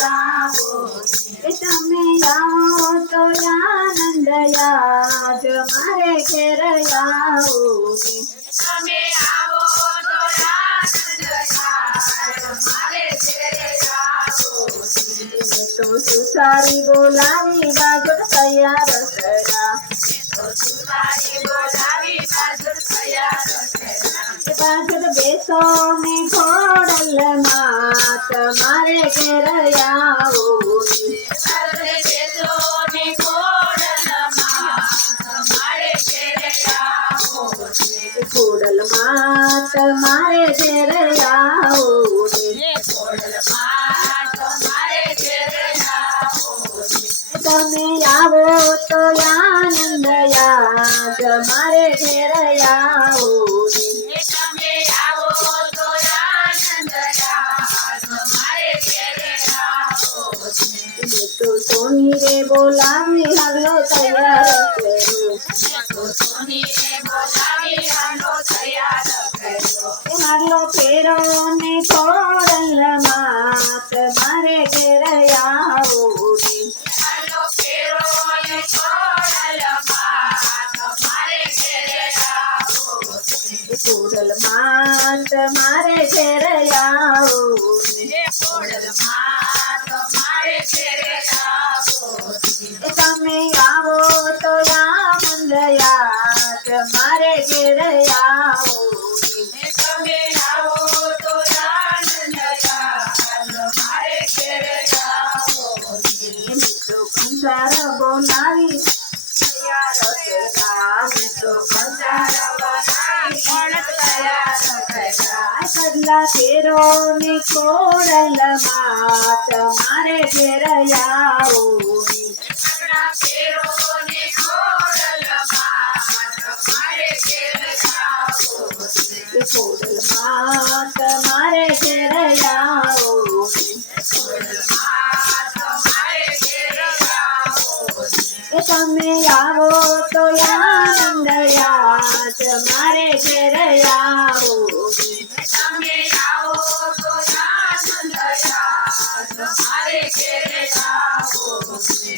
આવો તમે આવો તો આનંદ યાદ મારે ઘેર આવો તમે આવો તો આનંદ યાદ મારે ઘેર આવો તો સુસારી બોલાવી બાજુ તૈયાર કર્યા સુસારી બોલાવી બાજુ તૈયાર કર્યા બાજુ બેસો ને ખોડલ માં તમારે ઘેર આવો બાજુ બેસો ને ખોડલમાં તમારે ઘેર આવો ખોડલ માં તમારે ઘેર આવો ખોડલમાં તમારે ઘેર આવો તમે આવો તો આનંદ યાદ મારે ઘેર આવો તમે આવો તો આનંદ યાદ મારે ઘેર આવો તો સોની રે બોલાવી હાલો તૈયાર કર્યો સોનીને બોલાવી હાલો તૈયાર કર્યો હાલો ફેરો ને ખોડલ માં તમારે ઘેર આવો હાલો ફેરો ને ખોડલમાં તમારે ઘેર આવો ખોડલ માં તમારે ઘેર આવો ખોડલમાં તમારે ઘેર આવો તમે આવો તો આનંદ યાદ મારે ઘેર આવો તમે આવો તો આનંદ યાદ મારે ઘેર આવો તો કંસાર બોલાવી તૈયાર કર્યા તો બંધાર બનાવી પણ તૈયાર કર્યા કડલા ફેરો ને ખોડલ માં તમારે ઘેર આવો સગડા ફેરો ને ખોડલમાં તમારે ઘેર આવો ખોડલ માં તમારે ઘેર આવો ખોડલમાં તમારે ઘેર આવો તમે આવો તો આનંદ યાદ મારે ઘેર આવો તમે આવો તો આનંદ યાદ મારે ઘેર આવો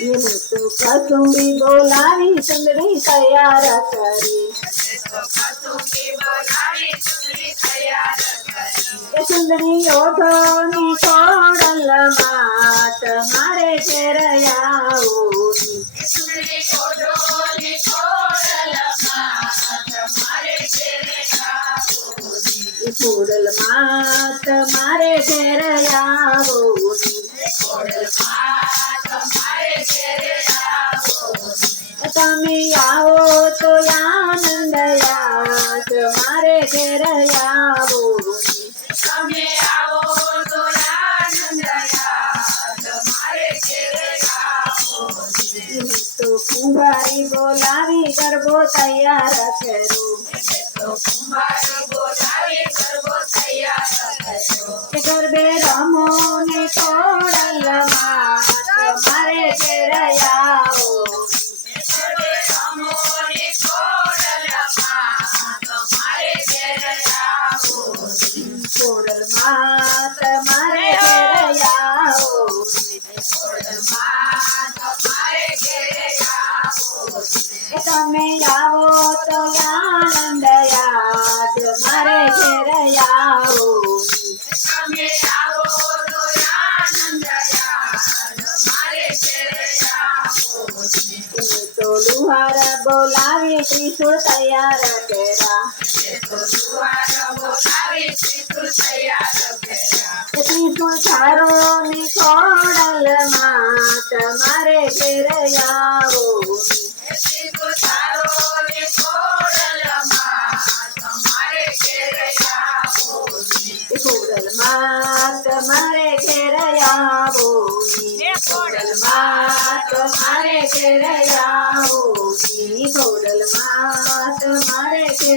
એને તો કસુંબી બોલાવી સુંદરી તૈયાર કરી કસુંબી બોલાવી સુંદરી તૈયાર કરી સુંદરી ઓઢો ની ખોડલ માં તમારે ઘેર આવો સુંદરી કોઢોની ખોડલમાં તમારે ઘેર આવો ખોડલ માં તમારે ઘેર આવો ખોડલમાં તમારે ઘેર આવો તમે આવો તો આનંદ યાદ મારે ઘેર આવો તમે આવો તો આનંદ યાદ મારે ઘેર આવો તો કુંભારી બોલાવી ગરબો તૈયાર કરો તો કુંભારી બોલાવી ગરબો તૈયાર કર્યો ગરબે રમો ને ખોડલ માં તમારે ઘેર આવો ગરબે રમો ને ખોડલમાં તમારે ઘેર આવો ખોડલ માં તમારે ઘેર આવો ખોડલમાં તમારે ઘેર આવો તમે આવો તો આનંદ યાદ મારે ઘેર આવો તમે આવો તો આનંદ યાદ મારે ઘેર આવો તો લુહાર બોલાવી ત્રિશુળ તૈયાર કર્યા તો જુવાર બોલાવી ત્રિશુળ તૈયાર કર્યા ત્રિશુળ ચારો ને ખોડલ માં તમારે ઘેર આવો ત્રિશુળ તારો ને ખોડલમાં તમારે ઘેર આવો ખોડલ માં તમારે ઘેર આવો ખોડલ માં તમારે ઘેર આવો ખોડલ માં તમારે ઘેર